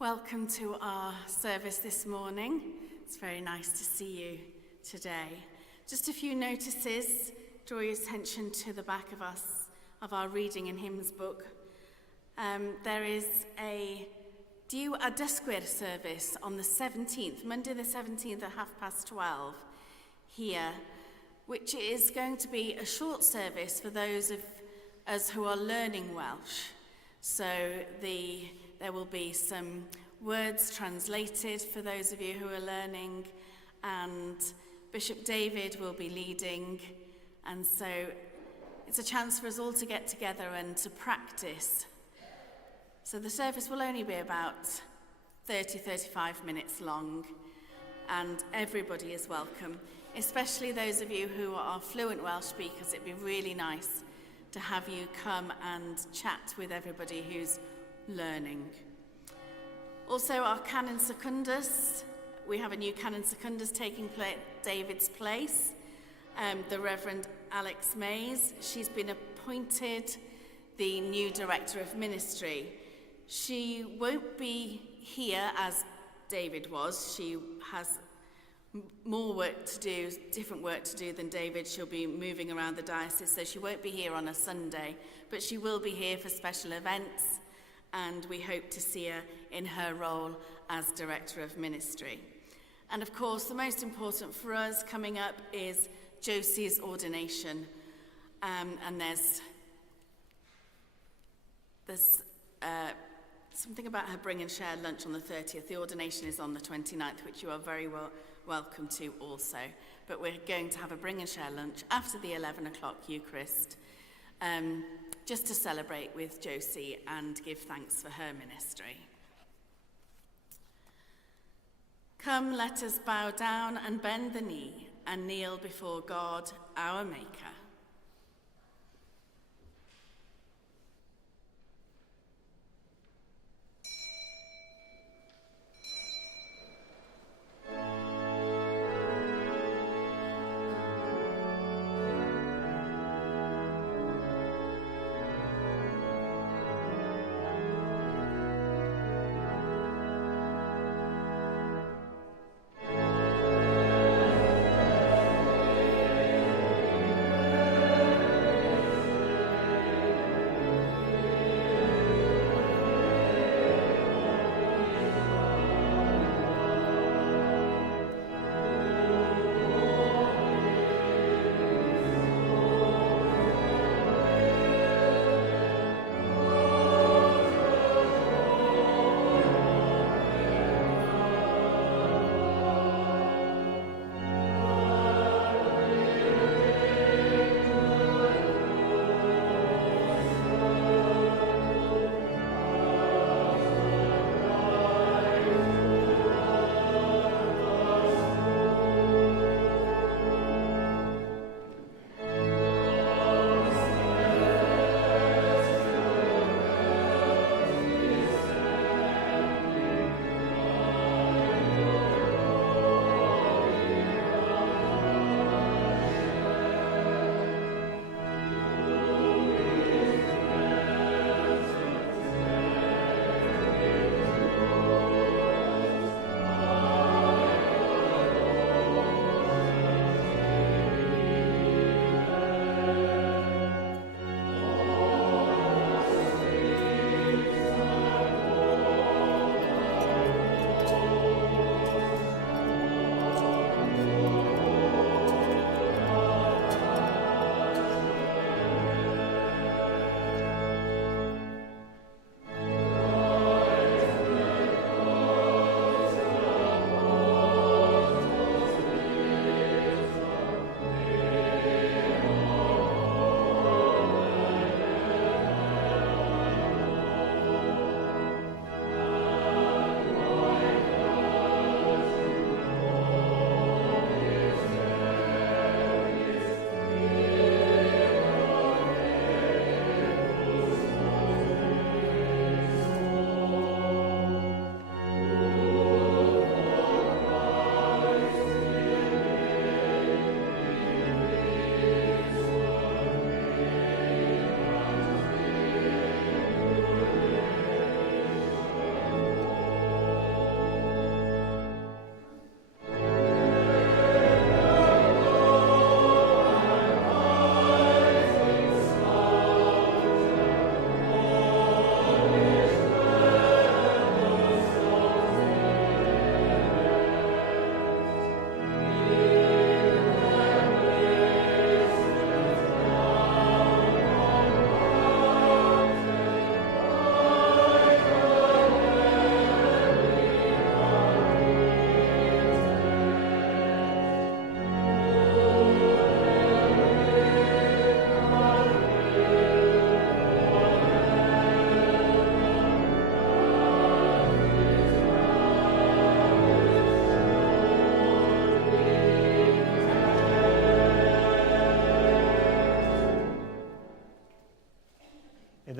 Welcome to our service this morning. It's very nice to see you today. Just a few notices. Draw your attention to the back of our reading and hymns book. There is a due a dysgwyr service on the 17th, Monday the 17th at 12:30 here, which is going to be a short service for those of us who are learning Welsh. So there will be some words translated for those of you who are learning, and Bishop David will be leading, and so it's a chance for us all to get together and to practice. So the service will only be about 30-35 minutes long, and everybody is welcome, especially those of you who are fluent Welsh speakers. It'd be really nice to have you come and chat with everybody who's learning. Also, our Canon Secundus, we have a new Canon Secundus taking David's place, the Reverend Alex Mays. She's been appointed the new Director of Ministry. She won't be here as David was. She has more work to do, different work to do than David. She'll be moving around the diocese, so she won't be here on a Sunday, but she will be here for special events, and we hope to see her in her role as Director of Ministry. And of course, the most important for us coming up is Josie's ordination, and there's something about her bring and share lunch on the 30th. The ordination is on the 29th, which you are very welcome to also. But we're going to have a bring and share lunch after the 11 o'clock Eucharist, just to celebrate with Josie and give thanks for her ministry. Come, let us bow down and bend the knee and kneel before God, our Maker.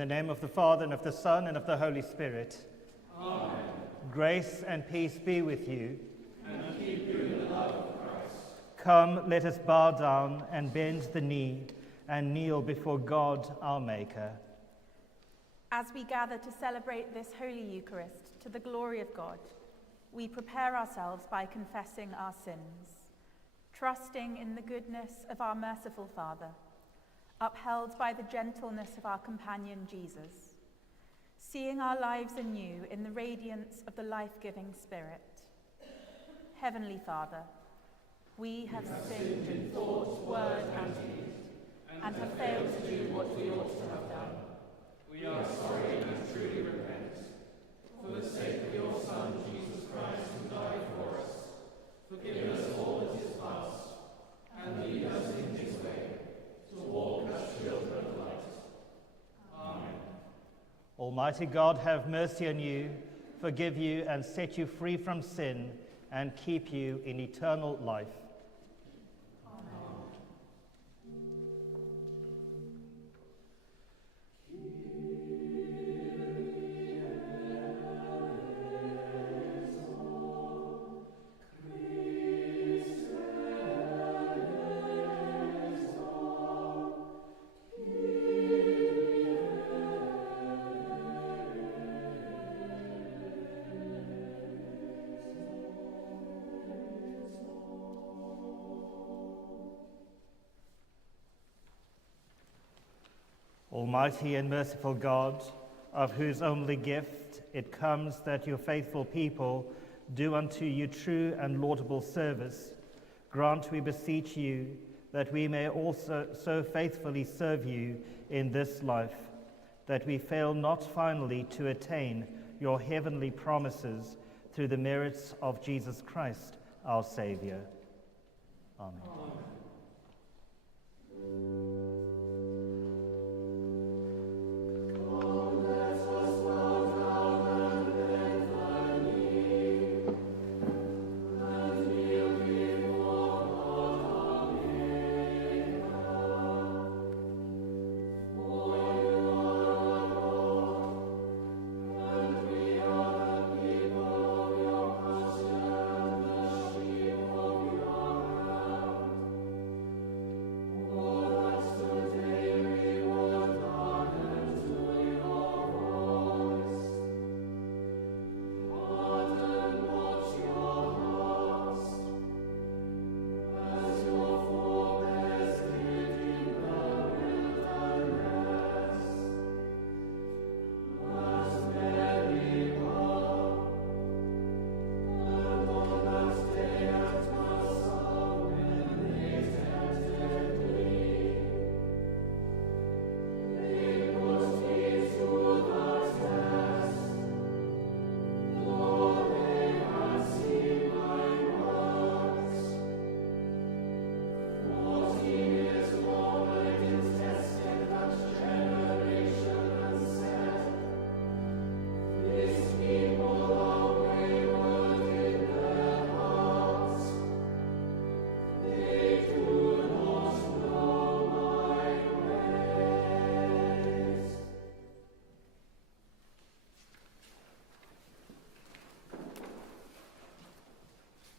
name of the Father, and of the Son, and of the Holy Spirit. Amen. Grace and peace be with you. And keep you in the love of Christ. Come, let us bow down and bend the knee and kneel before God, our Maker. As we gather to celebrate this Holy Eucharist to the glory of God, we prepare ourselves by confessing our sins, trusting in the goodness of our merciful Father, upheld by the gentleness of our companion Jesus, seeing our lives anew in the radiance of the life-giving Spirit. Heavenly Father, we have sinned in thought, word, and deed, and have failed to do what we ought to have done. We are sorry and truly repent. For the sake of your Son, Jesus Christ, who died for us, forgive us all that is past, and lead us in his way, to walk as children of light. Amen. Almighty God, have mercy on you, forgive you, and set you free from sin, and keep you in eternal life. Almighty and merciful God, of whose only gift it comes that your faithful people do unto you true and laudable service, grant, we beseech you, that we may also so faithfully serve you in this life, that we fail not finally to attain your heavenly promises through the merits of Jesus Christ, our Saviour. Amen.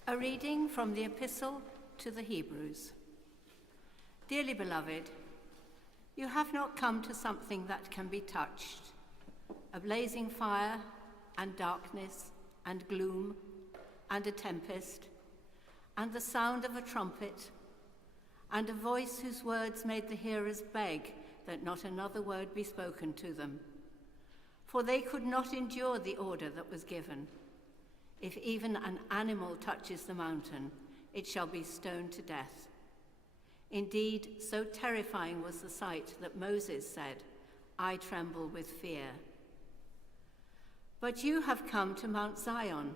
A reading from the Epistle to the Hebrews. Dearly beloved, you have not come to something that can be touched, a blazing fire and darkness and gloom and a tempest and the sound of a trumpet and a voice whose words made the hearers beg that not another word be spoken to them. For they could not endure the order that was given. If even an animal touches the mountain, it shall be stoned to death. Indeed, so terrifying was the sight that Moses said, I tremble with fear. But you have come to Mount Zion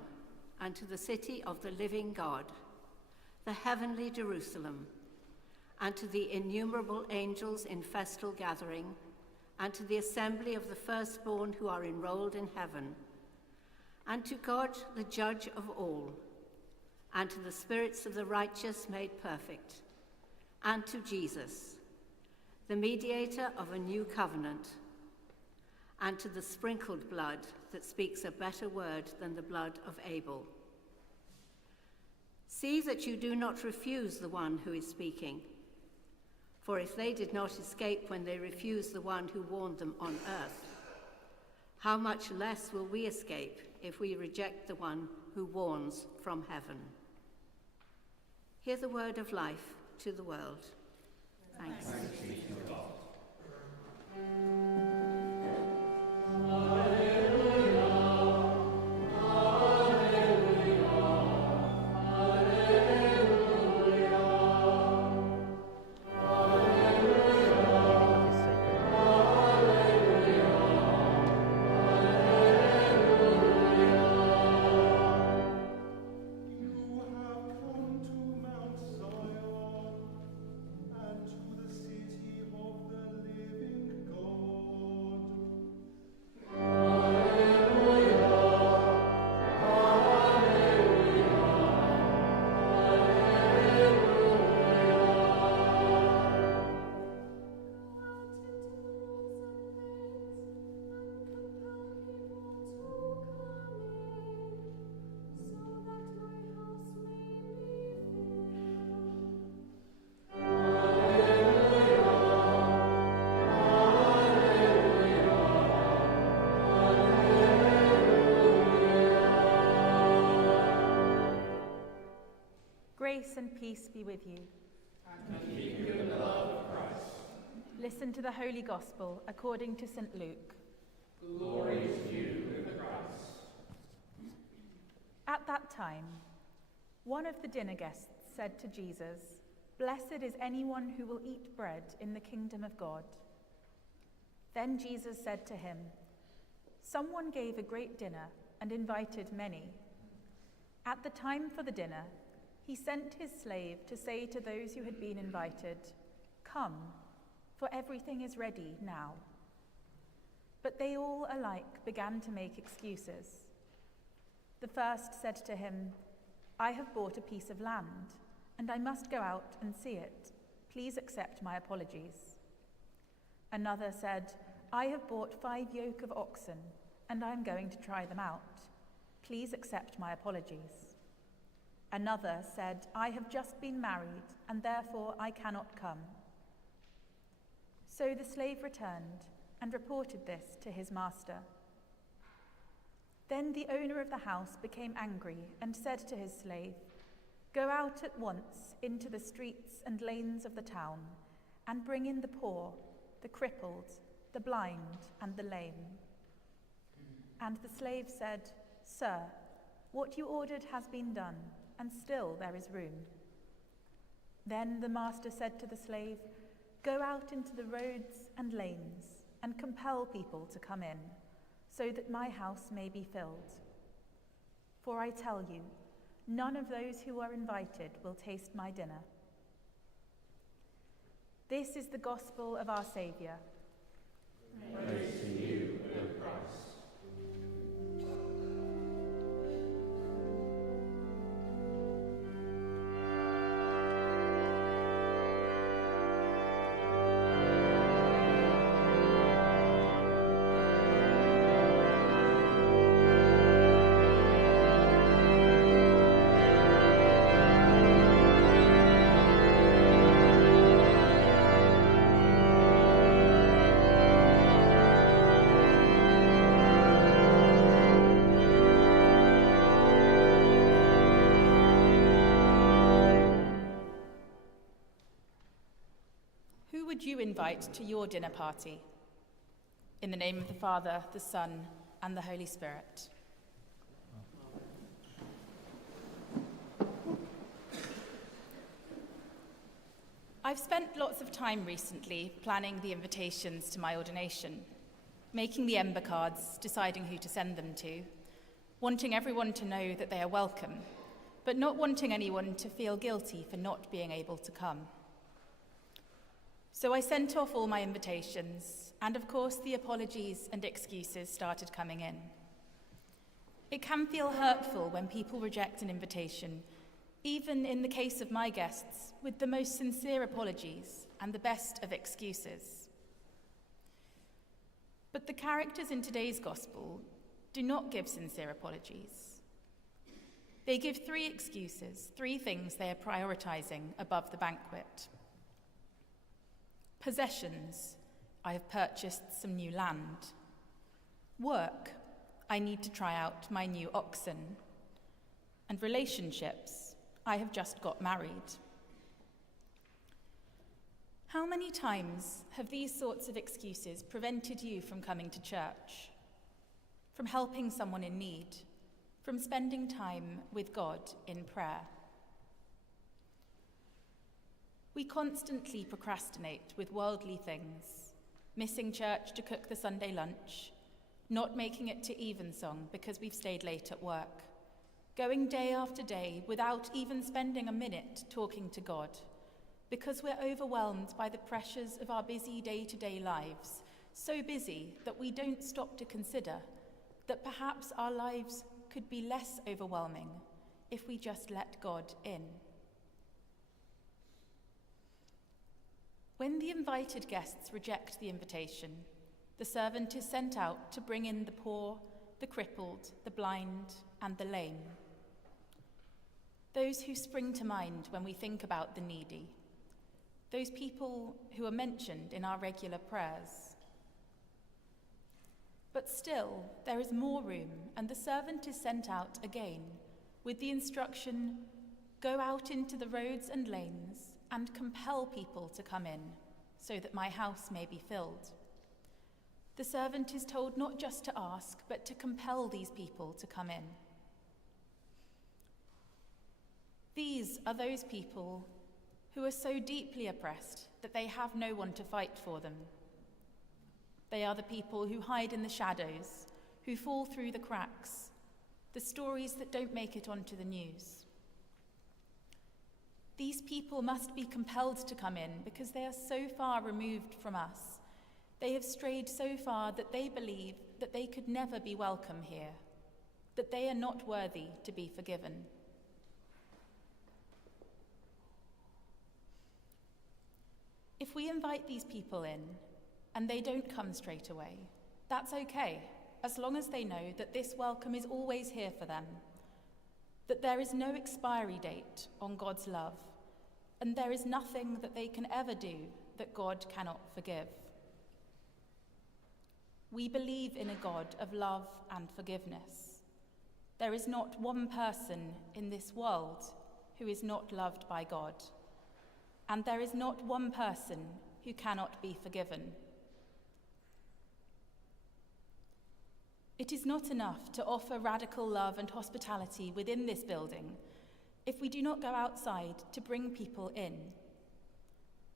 and to the city of the living God, the heavenly Jerusalem, and to the innumerable angels in festal gathering, and to the assembly of the firstborn who are enrolled in heaven, and to God, the judge of all, and to the spirits of the righteous made perfect, and to Jesus, the mediator of a new covenant, and to the sprinkled blood that speaks a better word than the blood of Abel. See that you do not refuse the one who is speaking. For if they did not escape when they refused the one who warned them on earth, how much less will we escape if we reject the one who warns from heaven? Hear the word of life to the world. Thanks be to God. Grace and peace be with you. And keep you in the love of Christ. Listen to the Holy Gospel according to St. Luke. Glory to you, Christ. At that time, one of the dinner guests said to Jesus, "Blessed is anyone who will eat bread in the kingdom of God." Then Jesus said to him, "Someone gave a great dinner and invited many. At the time for the dinner, he sent his slave to say to those who had been invited, 'Come, for everything is ready now.' But they all alike began to make excuses. The first said to him, 'I have bought a piece of land, and I must go out and see it. Please accept my apologies.' Another said, 'I have bought 5 yoke of oxen, and I am going to try them out. Please accept my apologies.' Another said, 'I have just been married, and therefore I cannot come.' So the slave returned and reported this to his master. Then the owner of the house became angry and said to his slave, 'Go out at once into the streets and lanes of the town, and bring in the poor, the crippled, the blind, and the lame.' And the slave said, 'Sir, what you ordered has been done, and still there is room.' Then the master said to the slave, 'Go out into the roads and lanes, and compel people to come in, so that my house may be filled. For I tell you, none of those who are invited will taste my dinner.' This is the gospel of our Saviour. Praise to you, O Christ. Who would you invite to your dinner party? In the name of the Father, the Son, and the Holy Spirit. I've spent lots of time recently planning the invitations to my ordination, making the ember cards, deciding who to send them to, wanting everyone to know that they are welcome, but not wanting anyone to feel guilty for not being able to come. So I sent off all my invitations, and of course the apologies and excuses started coming in. It can feel hurtful when people reject an invitation, even in the case of my guests, with the most sincere apologies and the best of excuses. But the characters in today's gospel do not give sincere apologies. They give 3 excuses, 3 things they are prioritizing above the banquet. Possessions, I have purchased some new land. Work, I need to try out my new oxen. And relationships, I have just got married. How many times have these sorts of excuses prevented you from coming to church, from helping someone in need, from spending time with God in prayer? We constantly procrastinate with worldly things, missing church to cook the Sunday lunch, not making it to evensong because we've stayed late at work, going day after day without even spending a minute talking to God, because we're overwhelmed by the pressures of our busy day-to-day lives, so busy that we don't stop to consider that perhaps our lives could be less overwhelming if we just let God in. When the invited guests reject the invitation, the servant is sent out to bring in the poor, the crippled, the blind, and the lame. Those who spring to mind when we think about the needy, those people who are mentioned in our regular prayers. But still, there is more room, and the servant is sent out again with the instruction, go out into the roads and lanes and compel people to come in, so that my house may be filled. The servant is told not just to ask, but to compel these people to come in. These are those people who are so deeply oppressed that they have no one to fight for them. They are the people who hide in the shadows, who fall through the cracks, the stories that don't make it onto the news. These people must be compelled to come in because they are so far removed from us. They have strayed so far that they believe that they could never be welcome here, that they are not worthy to be forgiven. If we invite these people in and they don't come straight away, that's okay, as long as they know that this welcome is always here for them, that there is no expiry date on God's love, and there is nothing that they can ever do that God cannot forgive. We believe in a God of love and forgiveness. There is not one person in this world who is not loved by God, and there is not one person who cannot be forgiven. It is not enough to offer radical love and hospitality within this building if we do not go outside to bring people in.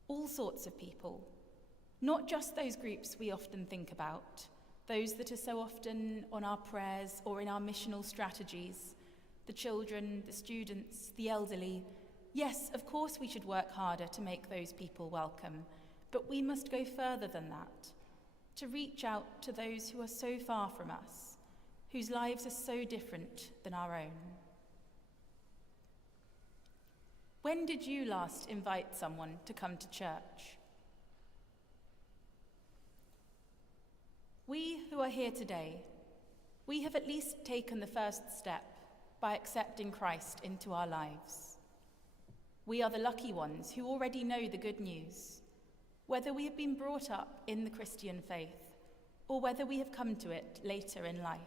All sorts of people, not just those groups we often think about, those that are so often on our prayers or in our missional strategies, the children, the students, the elderly. Yes, of course we should work harder to make those people welcome, but we must go further than that, to reach out to those who are so far from us, whose lives are so different than our own. When did you last invite someone to come to church? We who are here today, we have at least taken the first step by accepting Christ into our lives. We are the lucky ones who already know the good news, whether we have been brought up in the Christian faith or whether we have come to it later in life.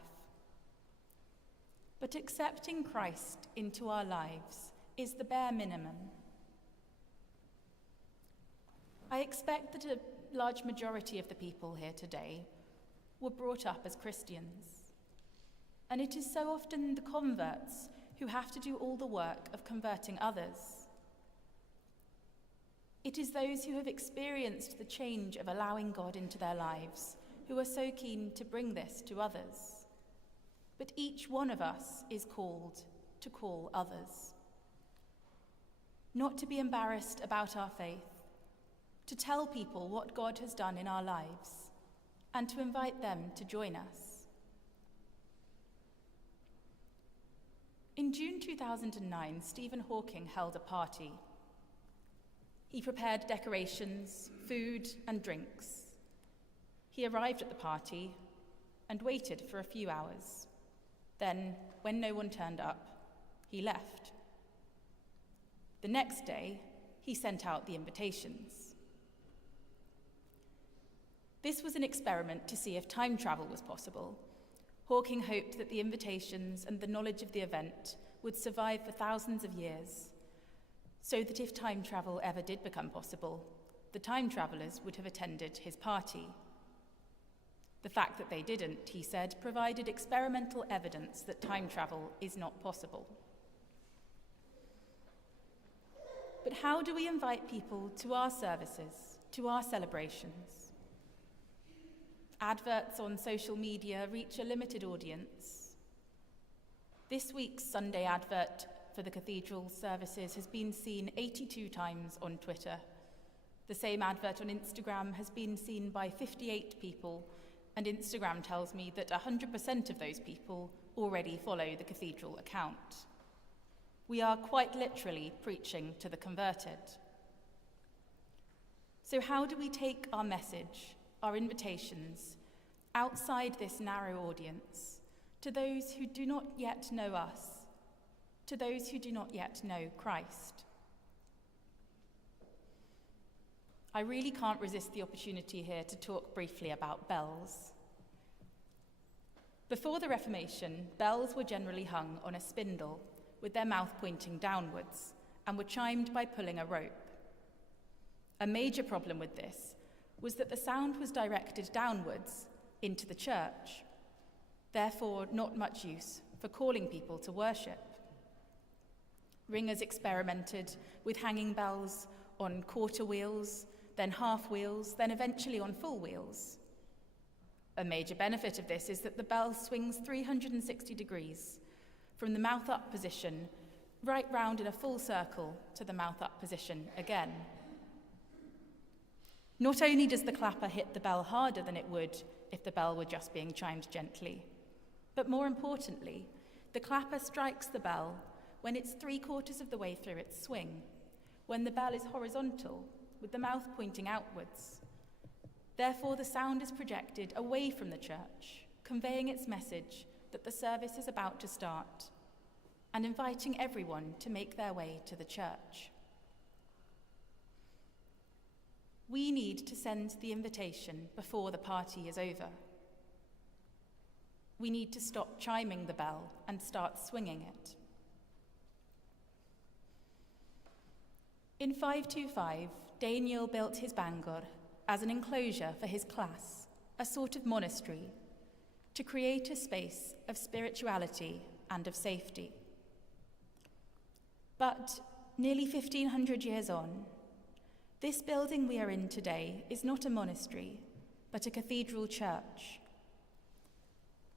But accepting Christ into our lives is the bare minimum. I expect that a large majority of the people here today were brought up as Christians, and it is so often the converts who have to do all the work of converting others. It is those who have experienced the change of allowing God into their lives who are so keen to bring this to others. But each one of us is called to call others. Not to be embarrassed about our faith, to tell people what God has done in our lives, and to invite them to join us. In June 2009, Stephen Hawking held a party. He prepared decorations, food, and drinks. He He arrived at the party and waited for a few hours. Then, when no one turned up, he left. The next day, he sent out the invitations. This was an experiment to see if time travel was possible. Hawking hoped that the invitations and the knowledge of the event would survive for thousands of years, so that if time travel ever did become possible, the time travelers would have attended his party. The fact that they didn't, he said, provided experimental evidence that time travel is not possible. But how do we invite people to our services, to our celebrations? Adverts on social media reach a limited audience. This week's Sunday advert for the cathedral services has been seen 82 times on Twitter. The same advert on Instagram has been seen by 58 people, and Instagram tells me that 100% of those people already follow the cathedral account. We are quite literally preaching to the converted. So how do we take our message, our invitations, outside this narrow audience, to those who do not yet know us, to those who do not yet know Christ? I really can't resist the opportunity here to talk briefly about bells. Before the Reformation, bells were generally hung on a spindle with their mouth pointing downwards and were chimed by pulling a rope. A major problem with this was that the sound was directed downwards into the church, therefore not much use for calling people to worship. Ringers experimented with hanging bells on quarter wheels, then half wheels, then eventually on full wheels. A major benefit of this is that the bell swings 360 degrees from the mouth up position right round in a full circle to the mouth up position again. Not only does the clapper hit the bell harder than it would if the bell were just being chimed gently, but more importantly, the clapper strikes the bell when it's 3/4 of the way through its swing, when the bell is horizontal with the mouth pointing outwards. Therefore, the sound is projected away from the church, conveying its message that the service is about to start and inviting everyone to make their way to the church. We need to send the invitation before the party is over. We need to stop chiming the bell and start swinging it. In 525, Daniel built his Bangor as an enclosure for his class, a sort of monastery, to create a space of spirituality and of safety. But nearly 1,500 years on, this building we are in today is not a monastery, but a cathedral church.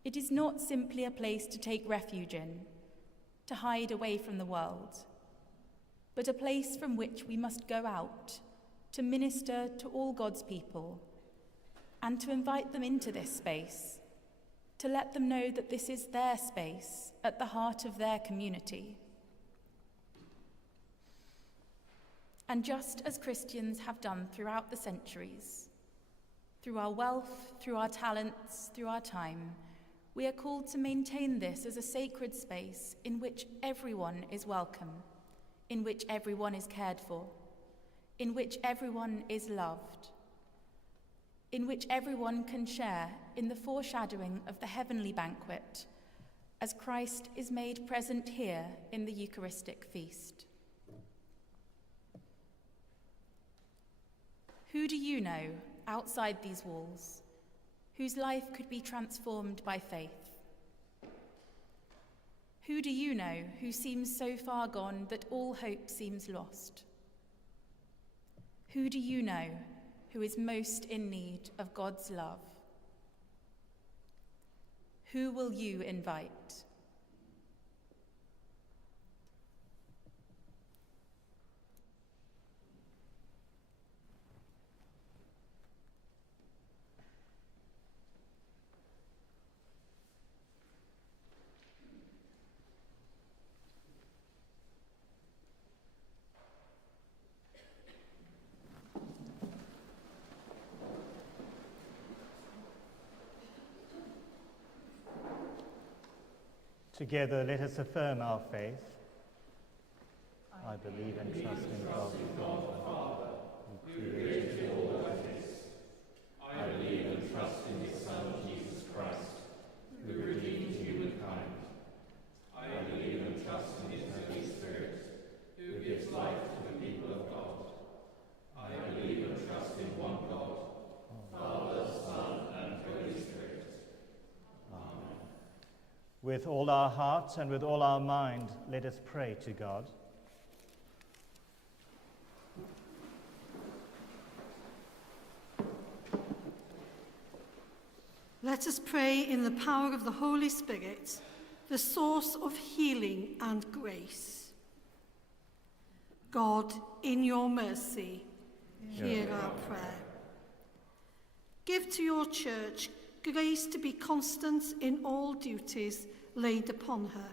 It is not simply a place to take refuge in, to hide away from the world, but a place from which we must go out to minister to all God's people and to invite them into this space, to let them know that this is their space at the heart of their community. And just as Christians have done throughout the centuries, through our wealth, through our talents, through our time, we are called to maintain this as a sacred space in which everyone is welcome, in which everyone is cared for, in which everyone is loved, in which everyone can share in the foreshadowing of the heavenly banquet as Christ is made present here in the Eucharistic feast. Who do you know outside these walls whose life could be transformed by faith? Who do you know who seems so far gone that all hope seems lost? Who do you know who is most in need of God's love? Who will you invite? Together, let us affirm our faith. I believe and trust in God the Father, who created all that is. I believe and trust in His Son, Jesus Christ, who redeemed humankind. I believe and trust in His Holy Spirit, who gives life to the people of God. I believe and trust in one God, Father, Son, and Holy Spirit. Amen. With all our heart and with all our mind, let us pray to God. Let us pray in the power of the Holy Spirit, the source of healing and grace. God, in your mercy, hear our prayer. Give to your church grace to be constant in all duties laid upon her,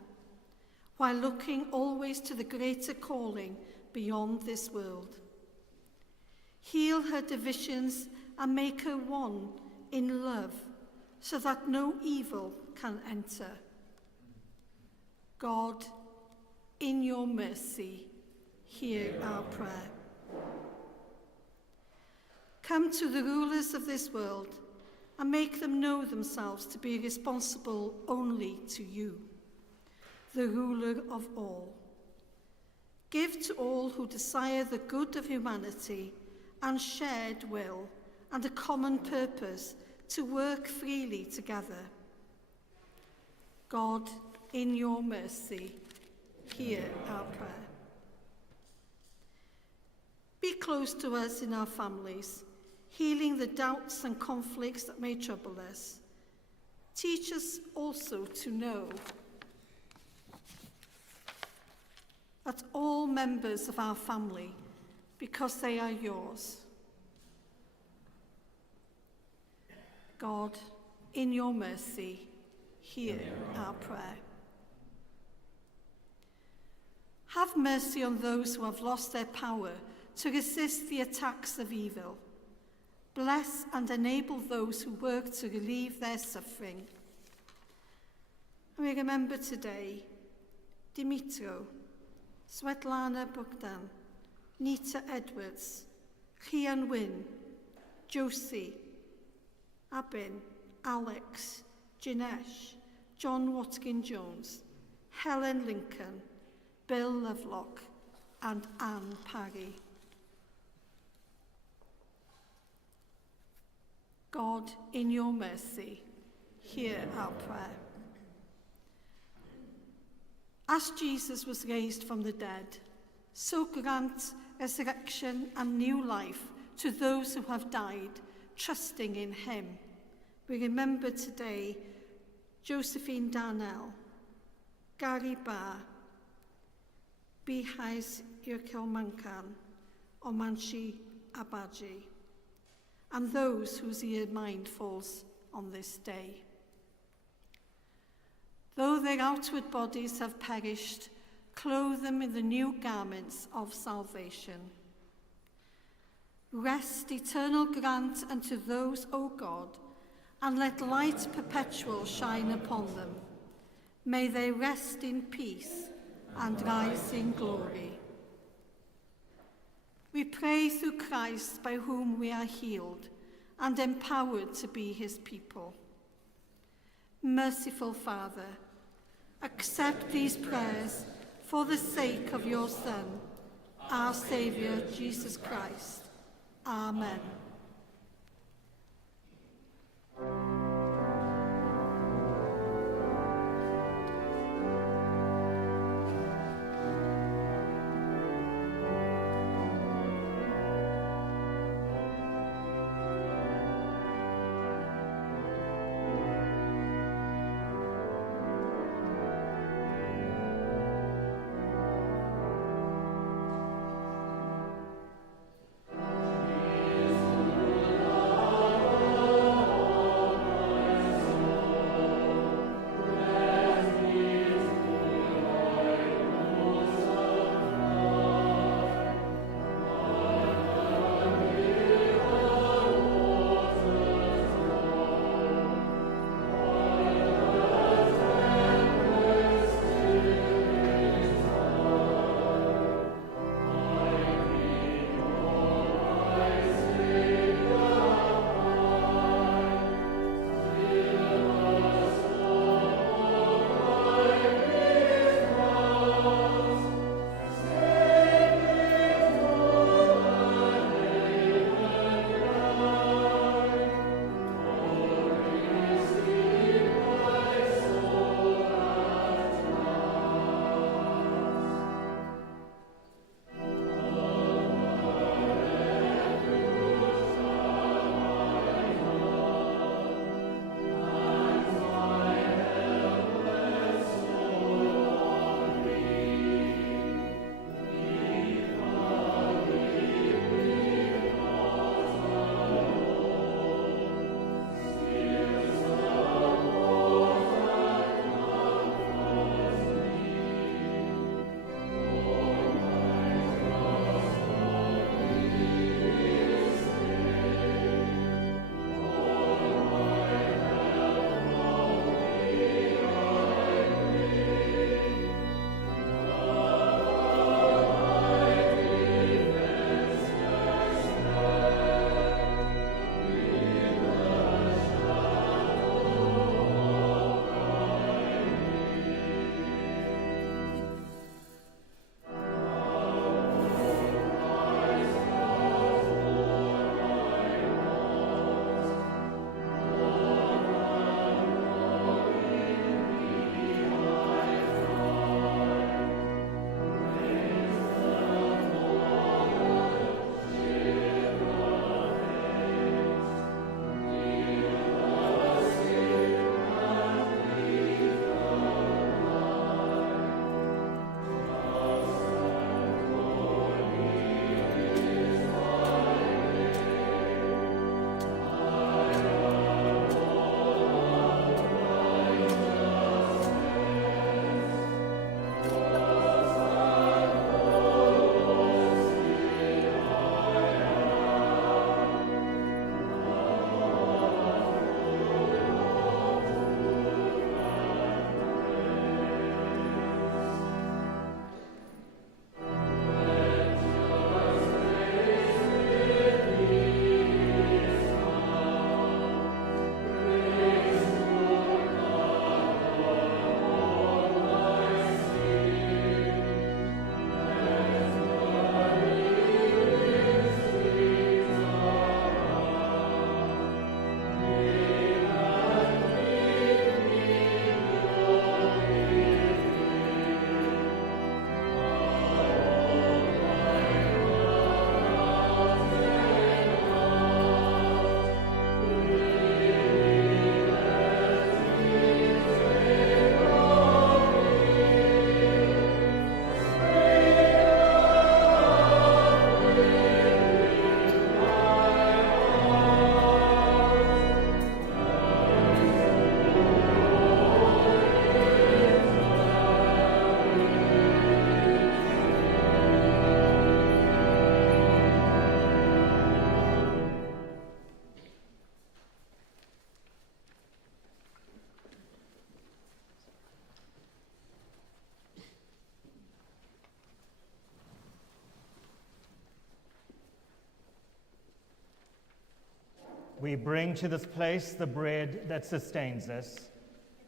while looking always to the greater calling beyond this world. Heal her divisions and make her one in love, so that no evil can enter. God, in your mercy, hear our prayer. Come to the rulers of this world and make them know themselves to be responsible only to you, the ruler of all. Give to all who desire the good of humanity and shared will and a common purpose to work freely together. God, in your mercy, hear our prayer. Be close to us in our families, healing the doubts and conflicts that may trouble us. Teach us also to know that all members of our family, because they are yours. God, in your mercy, hear our prayer. Have mercy on those who have lost their power to resist the attacks of evil. Bless and enable those who work to relieve their suffering. And we remember today Dimitro, Svetlana Bogdan, Nita Edwards, Rhian Wynne, Josie, Abin, Alex, Jinesh, John Watkin-Jones, Helen Lincoln, Bill Lovelock, and Anne Parry. God, in your mercy, hear our prayer. As Jesus was raised from the dead, so grant resurrection and new life to those who have died, trusting in him. We remember today Josephine Darnell, Gary Barr, Bihais Yurkelmankan, Omanshi Abaji, and those whose ear mind falls on this day. Though their outward bodies have perished, clothe them in the new garments of salvation. Rest eternal grant unto those, O God, and let light perpetual shine upon them. May they rest in peace and rise in glory. We pray through Christ, by whom we are healed and empowered to be his people. Merciful Father, accept these prayers for the sake of your Son, our Saviour, Jesus Christ. Amen. He is We bring to this place the bread that sustains us.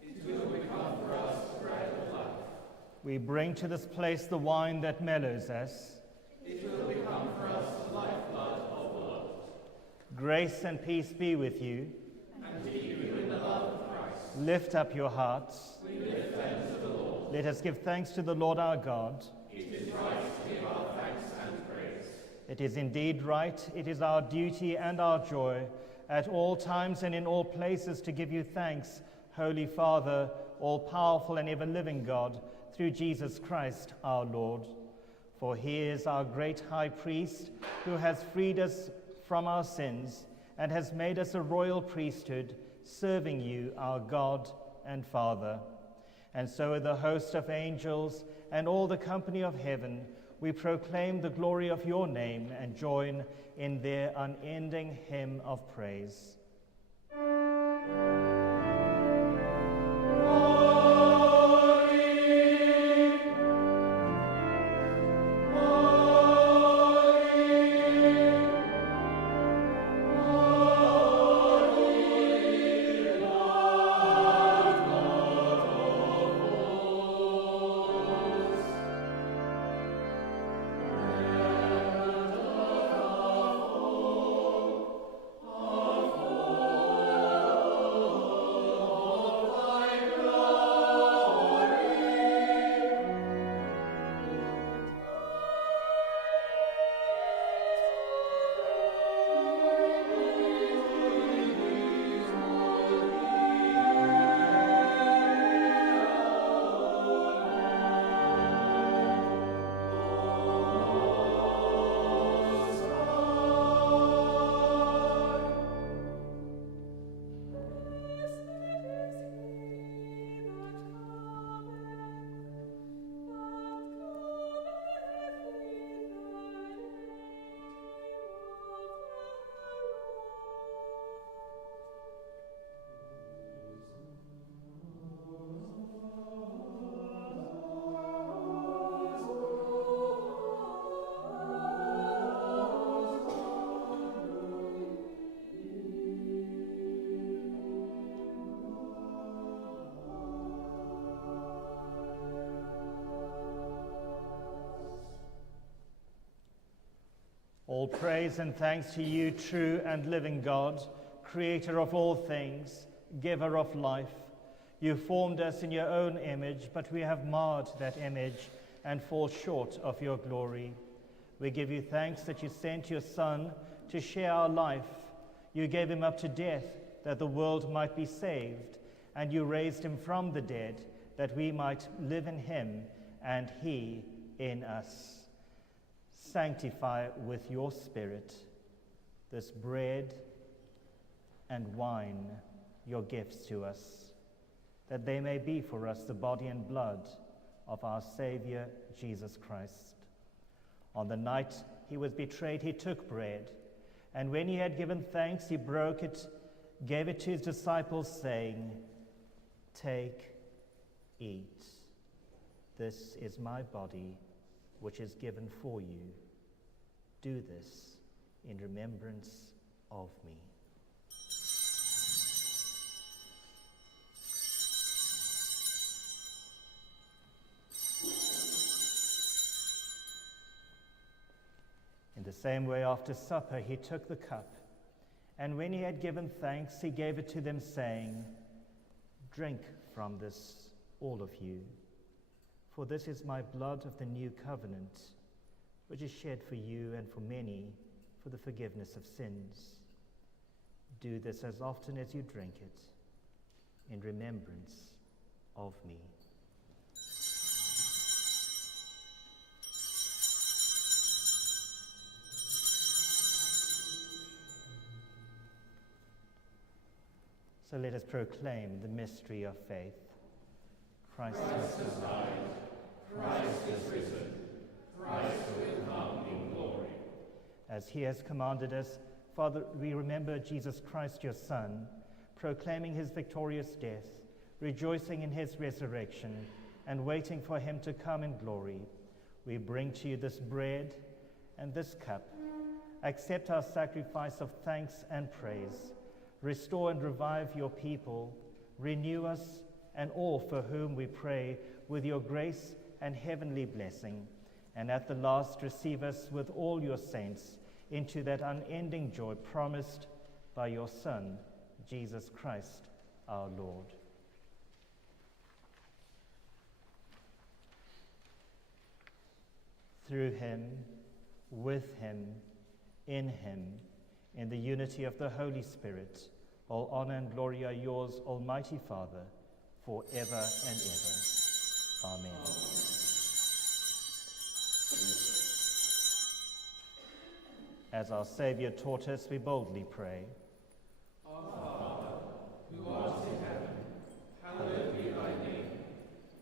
It will become for us bread of life. We bring to this place the wine that mellows us. It will become for us the lifeblood of the Lord. Grace and peace be with you. And keep you in the love of Christ. Lift up your hearts. We lift them to the Lord. Let us give thanks to the Lord our God. It is right to give our thanks and praise. It is indeed right, it is our duty and our joy, at all times and in all places, to give you thanks, Holy Father, all-powerful and ever-living God, through Jesus Christ our Lord. For he is our great high priest, who has freed us from our sins and has made us a royal priesthood, serving you, our God and Father. And so with the host of angels and all the company of heaven, we proclaim the glory of your name and join in their unending hymn of praise. All praise and thanks to you, true and living God, creator of all things, giver of life. You formed us in your own image, but we have marred that image and fall short of your glory. We give you thanks that you sent your Son to share our life. You gave him up to death that the world might be saved, and you raised him from the dead that we might live in him and he in us. Sanctify with your Spirit this bread and wine, your gifts to us, that they may be for us the body and blood of our Savior, Jesus Christ. On the night he was betrayed, he took bread, and when he had given thanks, he broke it, gave it to his disciples, saying, "Take, eat. This is my body, which is given for you. Do this in remembrance of me." In the same way, after supper, he took the cup, and when he had given thanks, he gave it to them, saying, "Drink from this, all of you. For this is my blood of the new covenant, which is shed for you and for many for the forgiveness of sins. Do this as often as you drink it, in remembrance of me." So let us proclaim the mystery of faith. Christ has died. Christ is risen. Christ will come in glory. As he has commanded us, Father, we remember Jesus Christ, your Son, proclaiming his victorious death, rejoicing in his resurrection, and waiting for him to come in glory. We bring to you this bread and this cup. Accept our sacrifice of thanks and praise, Restore and revive your people. Renew us and all for whom we pray with your grace and heavenly blessing. And at the last receive us with all your saints into that unending joy promised by your Son, Jesus Christ, our Lord. Through him, with him, in the unity of the Holy Spirit, all honor and glory are yours, Almighty Father, forever and ever. Amen. As our Saviour taught us, we boldly pray. Our Father, who art in heaven, hallowed be thy name.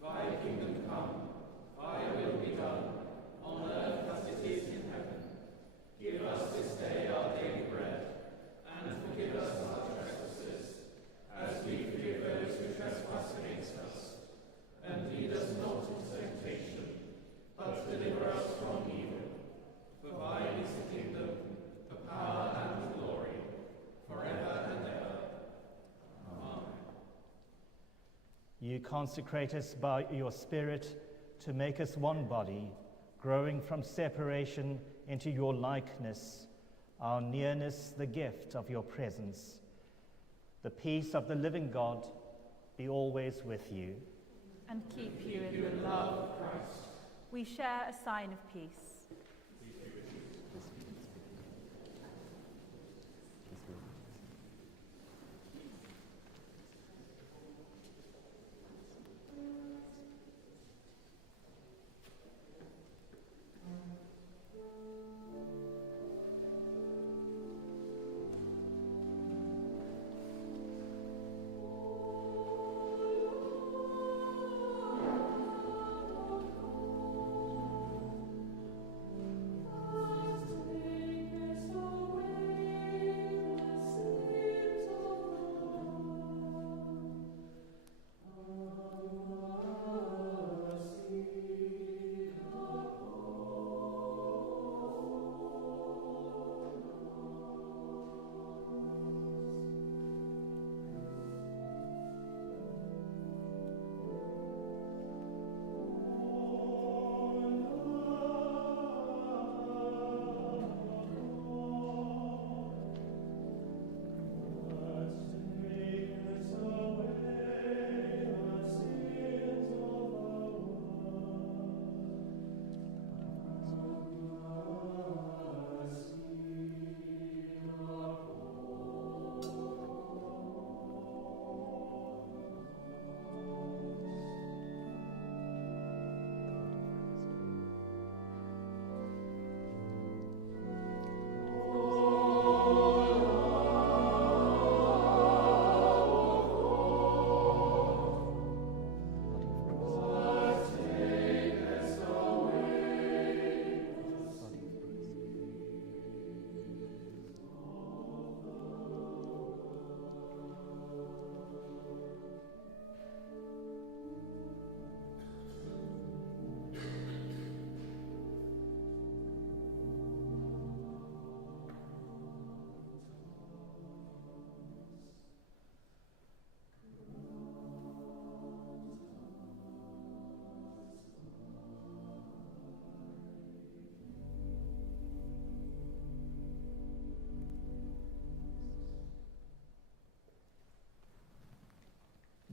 Thy kingdom come, thy will be done, on earth as it is in heaven. Give us this day our daily bread, and forgive us our trespasses, as we forgive those who trespass against us. And lead us not into temptation, but deliver us from evil. For thine is the kingdom, the power, and the glory, forever and ever. Amen. You consecrate us by your Spirit to make us one body, growing from separation into your likeness, our nearness the gift of your presence. The peace of the living God be always with you. And keep you in the love of Christ. We share a sign of peace.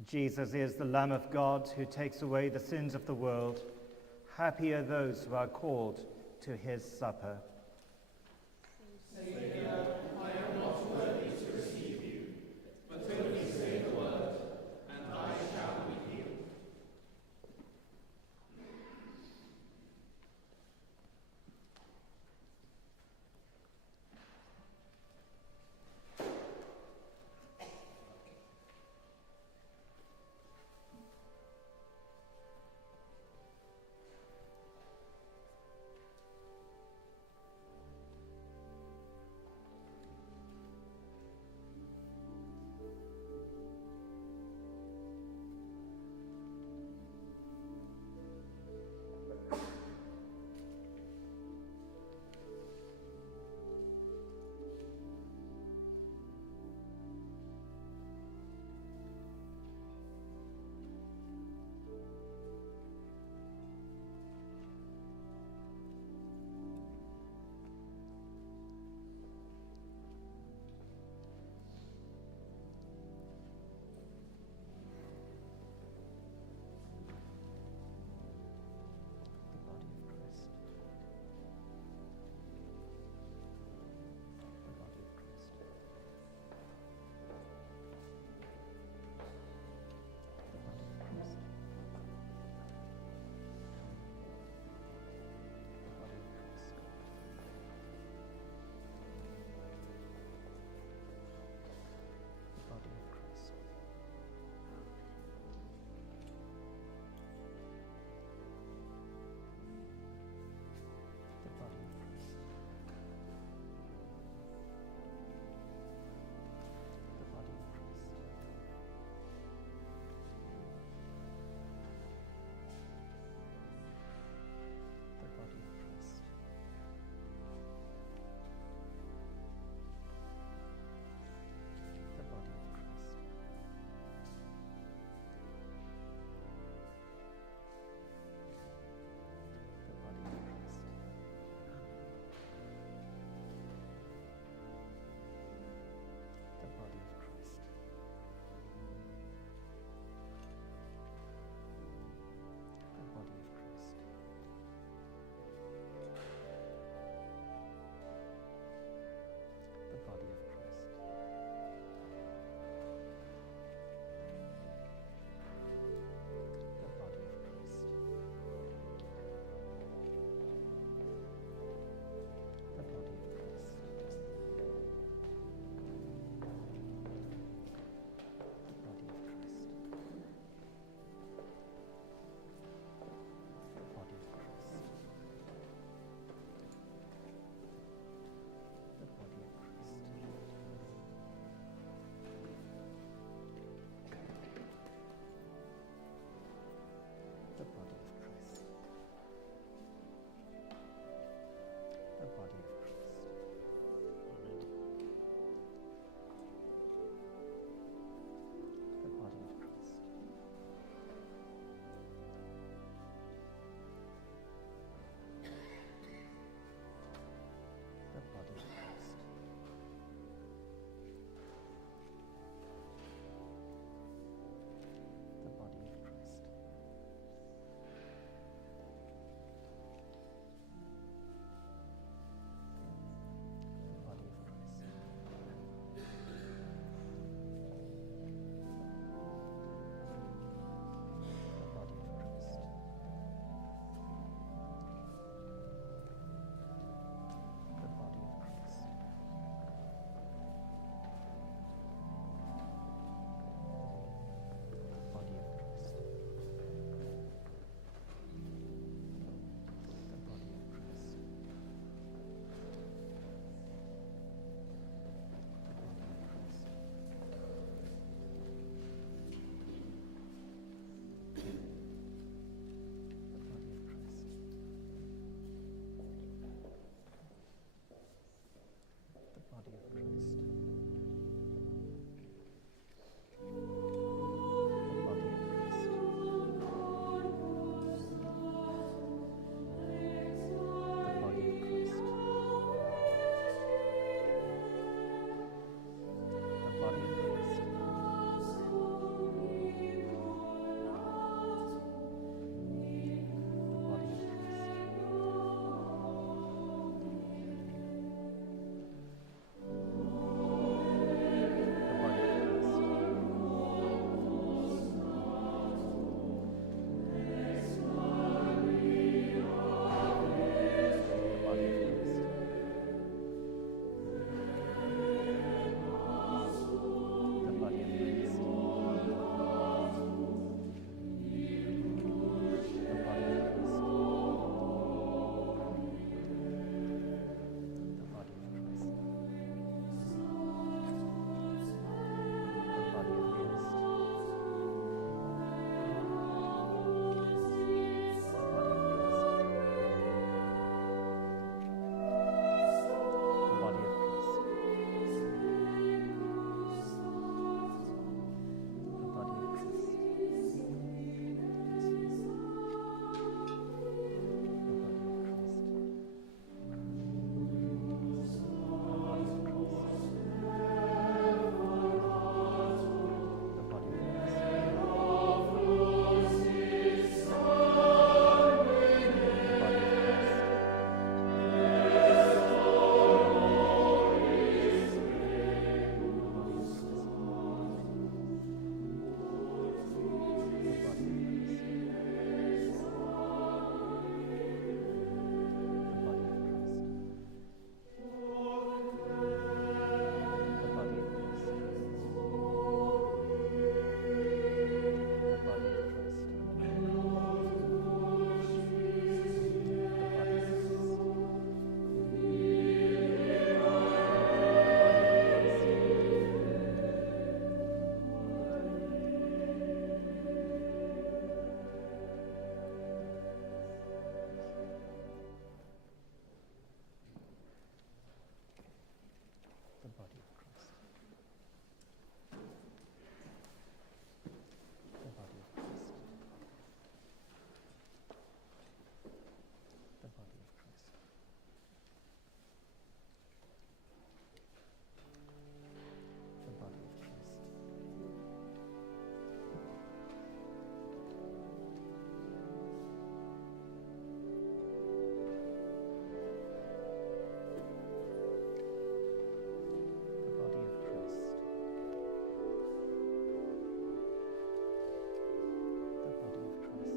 Jesus is the Lamb of God who takes away the sins of the world. Happy are those who are called to his supper. Saviour, I am not worthy to receive you, but only say the word, and I shall be healed. The body of Christ. The body of Christ. The body of Christ. The body of Christ.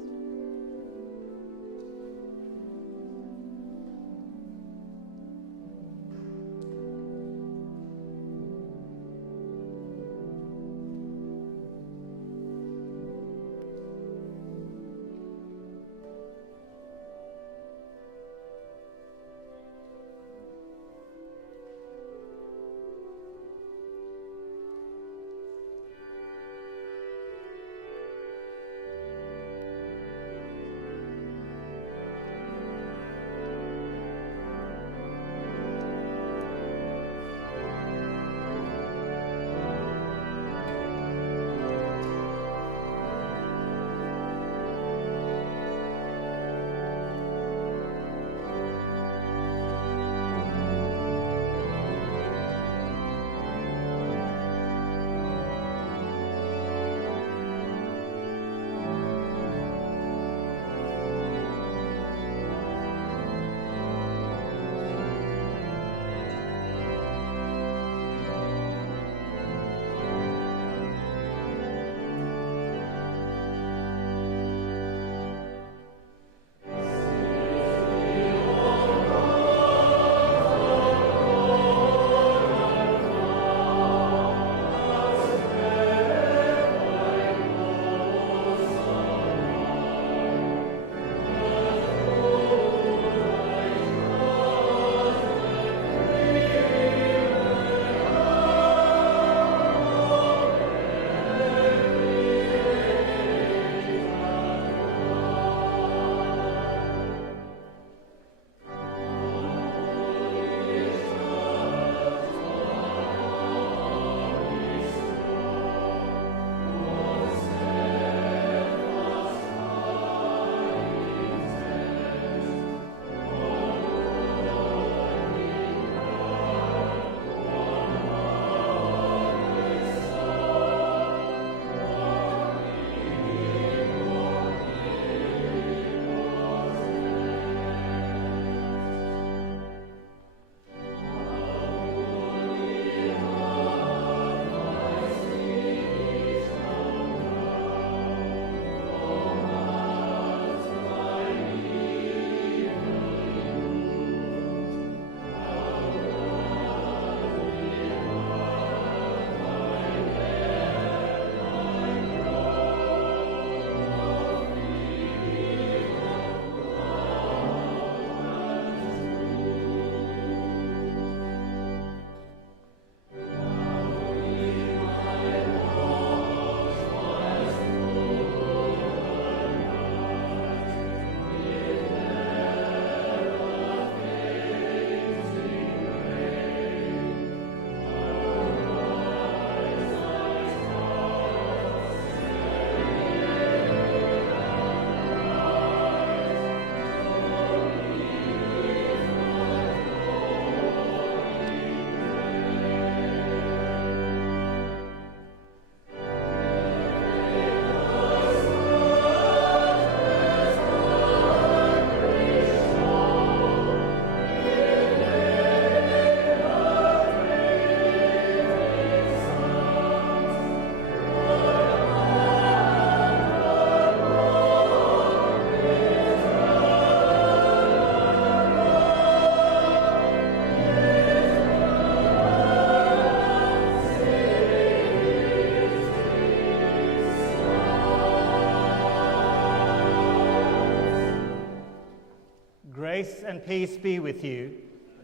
Grace and peace be with you.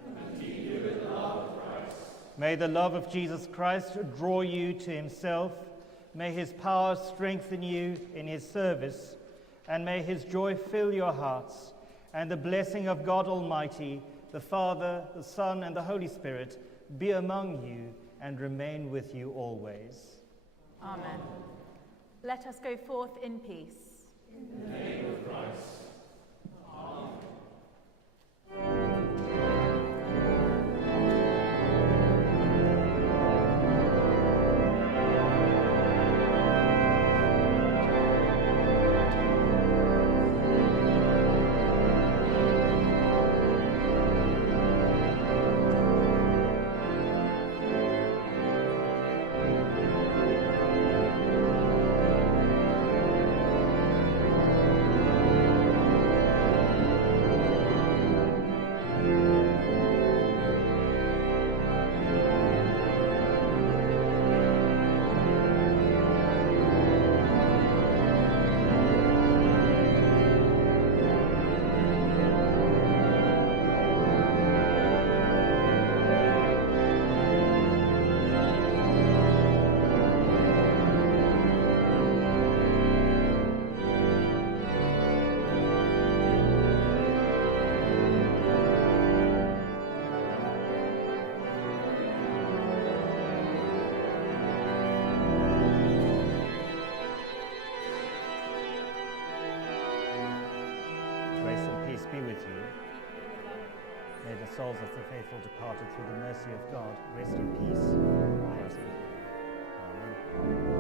And to you with the love of Christ. May the love of Jesus Christ draw you to himself. May his power strengthen you in his service. And may his joy fill your hearts. And the blessing of God Almighty, the Father, the Son, and the Holy Spirit be among you and remain with you always. Amen. Let us go forth in peace. In the name of Christ. Amen. May the souls of the faithful departed through the mercy of God rest in peace. Amen.